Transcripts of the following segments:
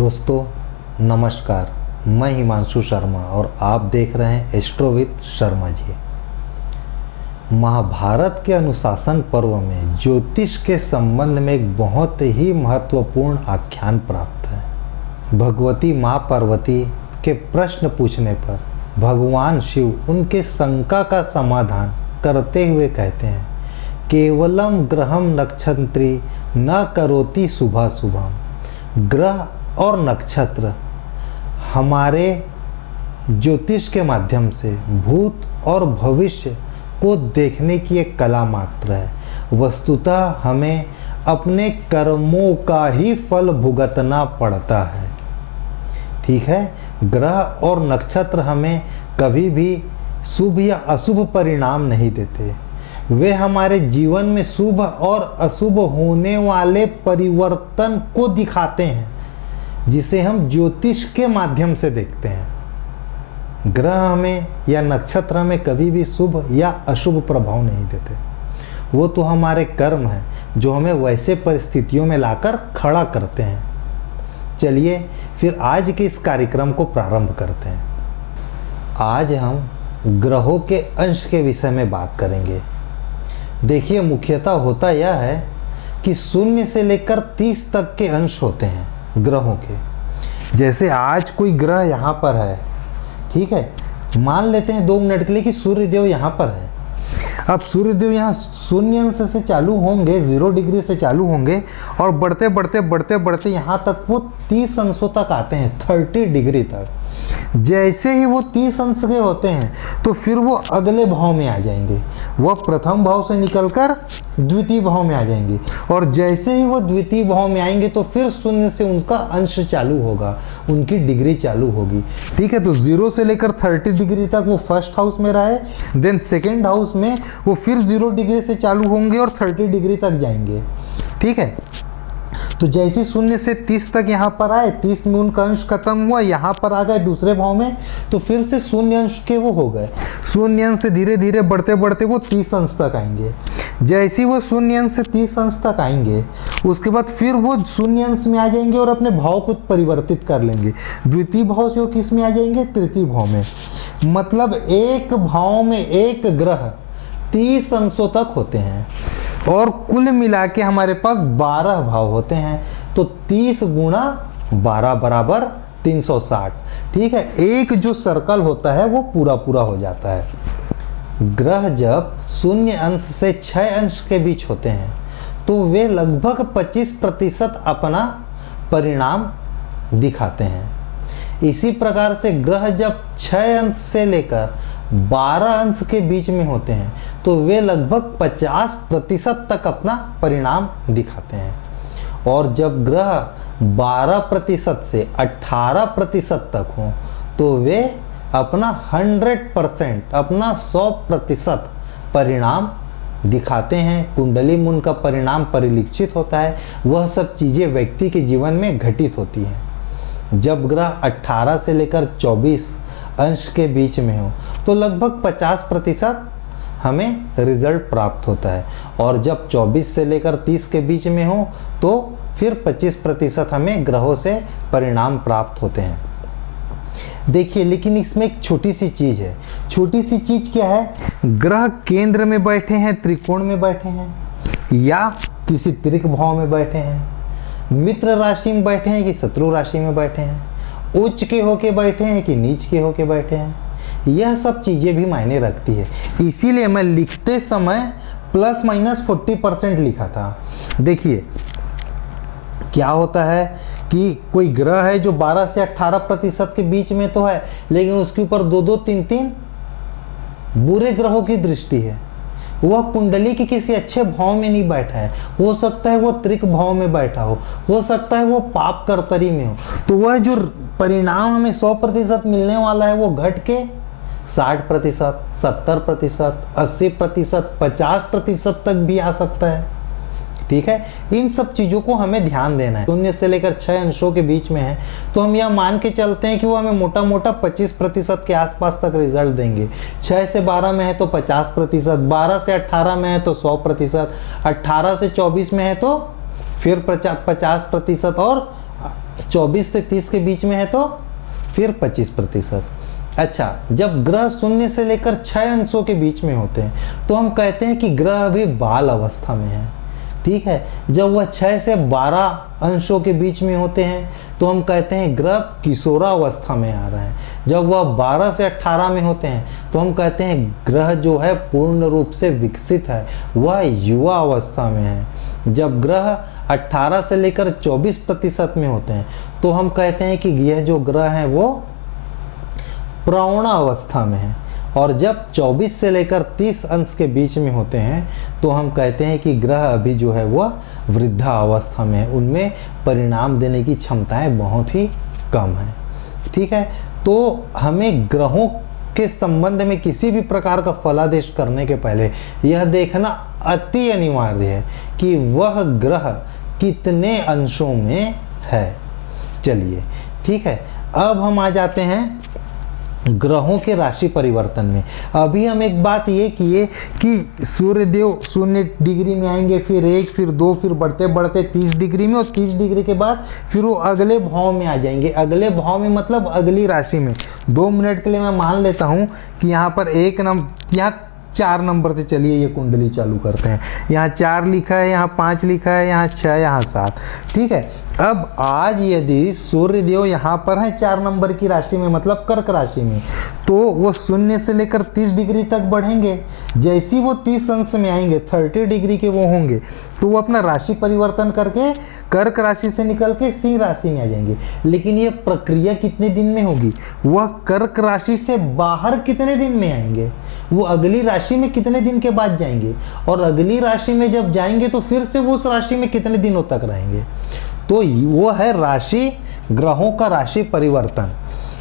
दोस्तों नमस्कार, मैं हिमांशु शर्मा और आप देख रहे हैं एस्ट्रो विद शर्मा जी। महाभारत के अनुशासन पर्व में ज्योतिष के संबंध में एक बहुत ही महत्वपूर्ण आख्यान प्राप्त है। भगवती माँ पार्वती के प्रश्न पूछने पर भगवान शिव उनके शंका का समाधान करते हुए कहते हैं, केवलम ग्रहम नक्षत्री न करोति शुभा शुभम। ग्रह और नक्षत्र हमारे ज्योतिष के माध्यम से भूत और भविष्य को देखने की एक कला मात्र है। वस्तुतः हमें अपने कर्मों का ही फल भुगतना पड़ता है। ठीक है, ग्रह और नक्षत्र हमें कभी भी शुभ या अशुभ परिणाम नहीं देते। वे हमारे जीवन में शुभ और अशुभ होने वाले परिवर्तन को दिखाते हैं, जिसे हम ज्योतिष के माध्यम से देखते हैं। ग्रह हमें या नक्षत्र हमें कभी भी शुभ या अशुभ प्रभाव नहीं देते। वो तो हमारे कर्म हैं जो हमें वैसे परिस्थितियों में लाकर खड़ा करते हैं। चलिए फिर आज के इस कार्यक्रम को प्रारंभ करते हैं। आज हम ग्रहों के अंश के विषय में बात करेंगे। देखिए, मुख्यतः होता यह है कि 0 से लेकर 30 तक के अंश होते हैं ग्रहों के। जैसे आज कोई ग्रह यहाँ पर है, ठीक है, मान लेते हैं 2 मिनट के लिए कि सूर्यदेव यहाँ पर है। अब सूर्यदेव यहाँ 0 अंश से चालू होंगे, 0 डिग्री से चालू होंगे और बढ़ते बढ़ते बढ़ते बढ़ते यहाँ तक वो 30 अंशों तक आते हैं, 30 डिग्री तक। जैसे ही वो 30 अंश के होते हैं तो फिर वो अगले भाव में आ जाएंगे। वह प्रथम भाव से निकलकर द्वितीय भाव में आ जाएंगे और जैसे ही वो द्वितीय भाव में आएंगे तो फिर 0 से उनका अंश चालू होगा, उनकी डिग्री चालू होगी। ठीक है, तो 0 से लेकर 30 डिग्री तक वो फर्स्ट हाउस में रहे, देन सेकेंड हाउस में वो फिर 0 डिग्री से चालू होंगे और 30 डिग्री तक जाएंगे। ठीक है, तो जैसे 0 से 30 तक यहाँ पर आए, 30 में उनका अंश खत्म हुआ, यहाँ पर आ गए दूसरे भाव में, तो फिर से 0 अंश के वो हो गए। 0 अंश से धीरे धीरे बढ़ते बढ़ते वो 30 अंश तक आएंगे। जैसे वो 0 अंश से 30 अंश तक आएंगे, उसके बाद फिर वो 0 अंश में आ जाएंगे और अपने भाव को परिवर्तित कर लेंगे। द्वितीय भाव से वो किस में आ जाएंगे? तृतीय भाव में। मतलब एक भाव में एक ग्रह 30 अंशों तक होते हैं और कुल मिला के हमारे पास 12 भाव होते हैं। तो 30 गुणा 12 बराबर 360। ठीक है, एक जो सर्कल होता है वो पूरा पूरा हो जाता है। ग्रह जब 0 अंश से 6 अंश के बीच होते हैं तो वे लगभग 25% अपना परिणाम दिखाते हैं। इसी प्रकार से ग्रह जब 6 अंश से लेकर 12 अंश के बीच में होते हैं तो वे लगभग 50% तक अपना परिणाम दिखाते हैं। और जब ग्रह 12% से 18% तक हो तो वे अपना 100%, अपना 100% परिणाम दिखाते हैं। कुंडली में उनका परिणाम परिलक्षित होता है। वह सब चीज़ें व्यक्ति के जीवन में घटित होती हैं। जब ग्रह 18 से लेकर 24 अंश के बीच में हो तो लगभग 50% हमें रिजल्ट प्राप्त होता है और जब 24 से लेकर 30 के बीच में हो तो फिर 25% हमें ग्रहों से परिणाम प्राप्त होते हैं। देखिए, लेकिन इसमें एक छोटी सी चीज़ है। छोटी सी चीज़ क्या है? ग्रह केंद्र में बैठे हैं, त्रिकोण में बैठे हैं, या किसी त्रिक भाव में बैठे हैं, मित्र राशि में बैठे हैं कि शत्रु राशि में बैठे हैं, उच्च के होके बैठे हैं कि नीच के होके बैठे हैं, यह सब चीज़ें भी मायने रखती है। इसीलिए मैं लिखते समय ±40% लिखा था। देखिए क्या होता है कि कोई ग्रह है जो 12 से 18% के बीच में तो है, लेकिन उसके ऊपर 2-2, 3-3 बुरे ग्रहों की दृष्टि है। वह कुंडली के किसी अच्छे भाव में नहीं बैठा है। हो सकता है वो त्रिक भाव में बैठा हो सकता है वो पाप कर्तरी में हो। तो वह जो परिणाम हमें 100% मिलने वाला है वो घट के 60%, 70%, 80%, 50% तक भी आ सकता है। ठीक है, इन सब चीज़ों को हमें ध्यान देना है। 0 से लेकर 6 अंशों के बीच में है तो हम यह मान के चलते हैं कि वो हमें मोटा मोटा 25% के आसपास तक रिजल्ट देंगे। 6 से 12 में है तो 50%, 12 से 18 में है तो 100%, 18 से 24 में है तो फिर 50% और 24 से 30 के बीच में है तो फिर 25%। अच्छा, जब ग्रह 0 से लेकर 6 अंशों के बीच में होते हैं तो हम कहते हैं कि ग्रह अभी बाल अवस्था में है। ठीक है, जब वह 6 से 12 अंशों के बीच में होते हैं तो हम कहते हैं ग्रह किशोरावस्था में आ रहा है। जब वह 12 से 18 में होते हैं तो हम कहते हैं ग्रह जो है पूर्ण रूप से विकसित है, वह युवा अवस्था में है। जब ग्रह 18 से लेकर 24% में होते हैं तो हम कहते हैं कि यह जो ग्रह है वो प्रौढ़ावस्था में है। और जब 24 से लेकर 30 अंश के बीच में होते हैं तो हम कहते हैं कि ग्रह अभी जो है वह वृद्धावस्था में है, उनमें परिणाम देने की क्षमताएं बहुत ही कम है। ठीक है, तो हमें ग्रहों के संबंध में किसी भी प्रकार का फलादेश करने के पहले यह देखना अति अनिवार्य है कि वह ग्रह कितने अंशों में है। चलिए ठीक है, अब हम आ जाते हैं ग्रहों के राशि परिवर्तन में। अभी हम एक बात ये किए कि सूर्यदेव 0 डिग्री में आएंगे, फिर 1, फिर 2, फिर बढ़ते बढ़ते 30 डिग्री में, और 30 डिग्री के बाद फिर वो अगले भाव में आ जाएंगे। अगले भाव में मतलब अगली राशि में। 2 मिनट के लिए मैं मान लेता हूँ कि यहाँ पर यहाँ 4 नंबर से चलिए ये कुंडली चालू करते हैं। यहाँ 4 लिखा है, यहाँ 5 लिखा है, यहाँ 6, यहाँ 7। ठीक है, अब आज यदि सूर्यदेव यहाँ पर है 4 नंबर की राशि में मतलब कर्क राशि में, तो वो 0 से लेकर 30 डिग्री तक बढ़ेंगे। जैसे ही वो 30 अंश में आएंगे, 30 डिग्री के वो होंगे, तो वो अपना राशि परिवर्तन करके कर्क राशि से निकल के सिंह राशि में आ जाएंगे। लेकिन ये प्रक्रिया कितने दिन में होगी? वह कर्क राशि से बाहर कितने दिन में आएंगे, वो अगली राशि में कितने दिन के बाद जाएंगे, और अगली राशि में जब जाएंगे तो फिर से वो उस राशि में कितने दिनों तक रहेंगे। तो वो है राशि, ग्रहों का राशि परिवर्तन।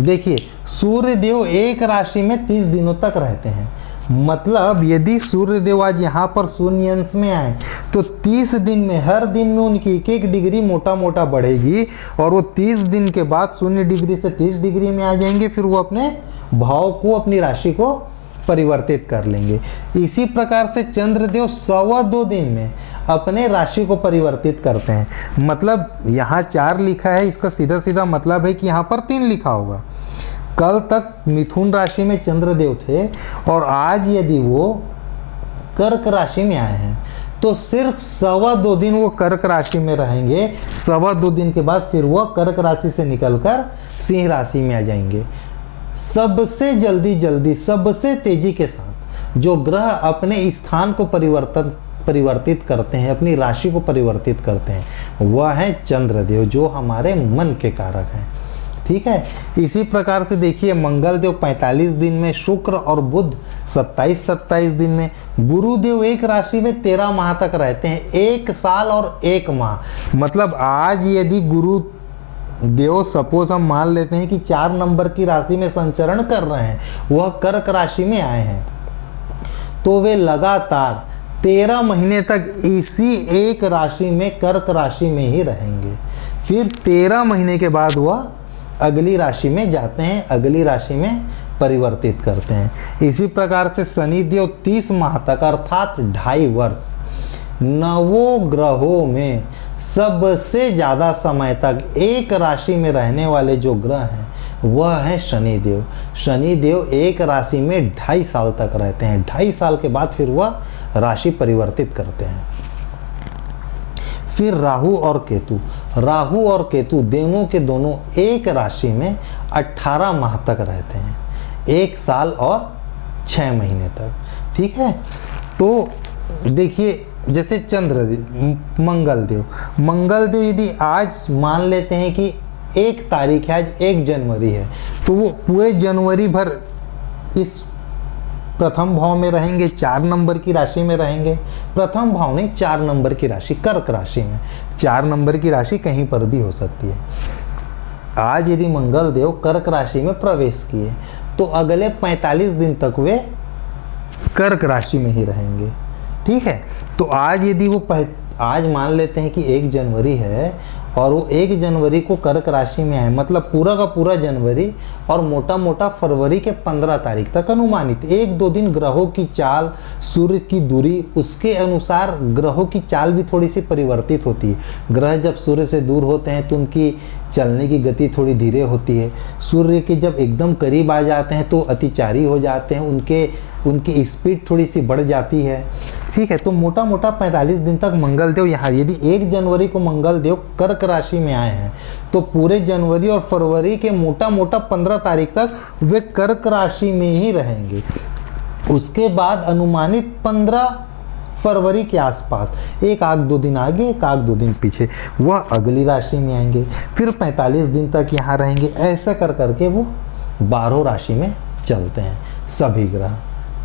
देखिए, सूर्य देव एक राशि में 30 दिनों तक रहते हैं। मतलब यदि सूर्य देव आज यहाँ पर शून्य अंश में आए तो 30 दिन में हर दिन में उनकी 1 डिग्री मोटा मोटा बढ़ेगी, और वो 30 दिन के बाद 0 डिग्री से 30 डिग्री में आ जाएंगे। फिर वो अपने भाव को, अपनी राशि को परिवर्तित कर लेंगे। इसी प्रकार से चंद्रदेव 2.25 दिन में अपने राशि को परिवर्तित करते हैं। मतलब यहाँ 4 लिखा है, इसका सीधा सीधा मतलब है कि यहाँ पर 3 लिखा होगा। कल तक मिथुन राशि में चंद्रदेव थे, और आज यदि वो कर्क राशि में आए हैं तो सिर्फ 2.25 दिन वो कर्क राशि में रहेंगे। 2.25 दिन के बाद फिर वो कर्क राशि से निकलकर सिंह राशि में आ जाएंगे। सबसे जल्दी सबसे तेजी के साथ जो ग्रह अपने स्थान को परिवर्तित करते हैं, अपनी राशि को परिवर्तित करते हैं, वह है चंद्रदेव, जो हमारे मन के कारक हैं। ठीक है, इसी प्रकार से देखिए मंगलदेव 45 दिन में, शुक्र और बुध 27 दिन में, गुरुदेव एक राशि में 13 माह तक रहते हैं, 1 साल और 1 माह। मतलब आज यदि गुरु देव सपोज हम मान लेते हैं कि 4 नंबर की राशि में संचरण कर रहे हैं, वह कर्क राशि में आए हैं, तो वे लगातार 13 महीने तक इसी एक राशि में, कर्क राशि में ही रहेंगे। फिर 13 महीने के बाद वह अगली राशि में जाते हैं, अगली राशि में परिवर्तित करते हैं। इसी प्रकार से शनिदेव 30 माह तक अर्थात 2.5 वर्ष नवों ग्रहों में सबसे ज़्यादा समय तक एक राशि में रहने वाले जो ग्रह हैं वह है शनिदेव। शनिदेव एक राशि में 2.5 साल तक रहते हैं। 2.5 साल के बाद फिर वह राशि परिवर्तित करते हैं। फिर राहु और केतु, राहु और केतु दोनों के दोनों एक राशि में 18 माह तक रहते हैं, 1 साल और 6 महीने तक। ठीक है, तो देखिए जैसे चंद्रदेव, मंगलदेव यदि आज मान लेते हैं कि 1 तारीख है, आज 1 जनवरी है, तो वो पूरे जनवरी भर इस प्रथम भाव में रहेंगे, 4 नंबर की राशि में रहेंगे। प्रथम भाव नहीं, 4 नंबर की राशि, कर्क राशि में। 4 नंबर की राशि कहीं पर भी हो सकती है। आज यदि मंगलदेव कर्क राशि में प्रवेश किए तो अगले 45 दिन तक वे कर्क राशि में ही रहेंगे। ठीक है, तो आज यदि वो आज मान लेते हैं कि 1 जनवरी है और वो 1 जनवरी को कर्क राशि में आए, मतलब पूरा का पूरा जनवरी और मोटा मोटा फरवरी के 15 तारीख तक अनुमानित 1-2 दिन ग्रहों की चाल, सूर्य की दूरी, उसके अनुसार ग्रहों की चाल भी थोड़ी सी परिवर्तित होती है। ग्रह जब सूर्य से दूर होते हैं तो उनकी चलने की गति थोड़ी धीरे होती है। सूर्य के जब एकदम करीब आ जाते हैं तो अतिचारी हो जाते हैं, उनकी स्पीड थोड़ी सी बढ़ जाती है। ठीक है, तो मोटा मोटा 45 दिन तक मंगलदेव यहाँ, यदि 1 जनवरी को मंगलदेव कर्क राशि में आए हैं तो पूरे जनवरी और फरवरी के मोटा मोटा 15 तारीख तक वे कर्क राशि में ही रहेंगे। उसके बाद अनुमानित 15 फरवरी के आसपास 1-2 दिन आगे 1-2 दिन पीछे वह अगली राशि में आएंगे, फिर 45 दिन तक यहाँ रहेंगे। ऐसा कर करके वो 12 राशि में चलते हैं सभी ग्रह।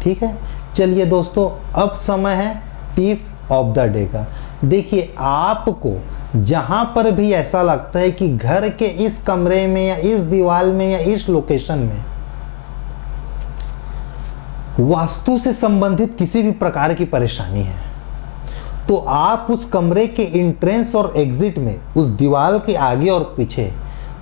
ठीक है, चलिए दोस्तों, अब समय है टिप ऑफ द डे का। देखिए, आपको जहां पर भी ऐसा लगता है कि घर के इस कमरे में या इस दीवार में या इस लोकेशन में वास्तु से संबंधित किसी भी प्रकार की परेशानी है, तो आप उस कमरे के एंट्रेंस और एग्जिट में उस दीवार के आगे और पीछे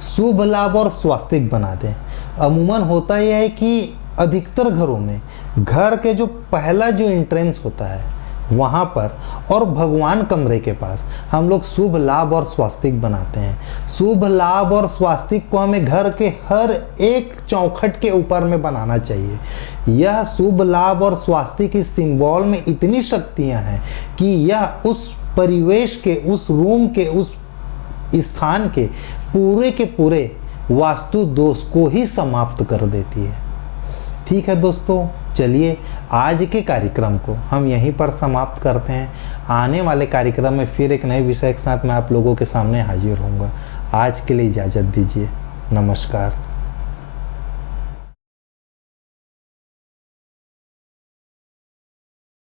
शुभ लाभ और स्वास्तिक बना दें। अमूमन होता यह है कि अधिकतर घरों में घर के जो पहला जो एंट्रेंस होता है वहाँ पर और भगवान कमरे के पास हम लोग शुभ लाभ और स्वास्तिक बनाते हैं। शुभ लाभ और स्वास्तिक को हमें घर के हर एक चौखट के ऊपर में बनाना चाहिए। यह शुभ लाभ और स्वास्तिक इस सिंबल में इतनी शक्तियाँ हैं कि यह उस परिवेश के, उस रूम के, उस स्थान के पूरे वास्तु दोष को ही समाप्त कर देती है। ठीक है दोस्तों, चलिए आज के कार्यक्रम को हम यहीं पर समाप्त करते हैं। आने वाले कार्यक्रम में फिर एक नए विषय के साथ मैं आप लोगों के सामने हाजिर होऊंगा। आज के लिए इजाज़त दीजिए। नमस्कार।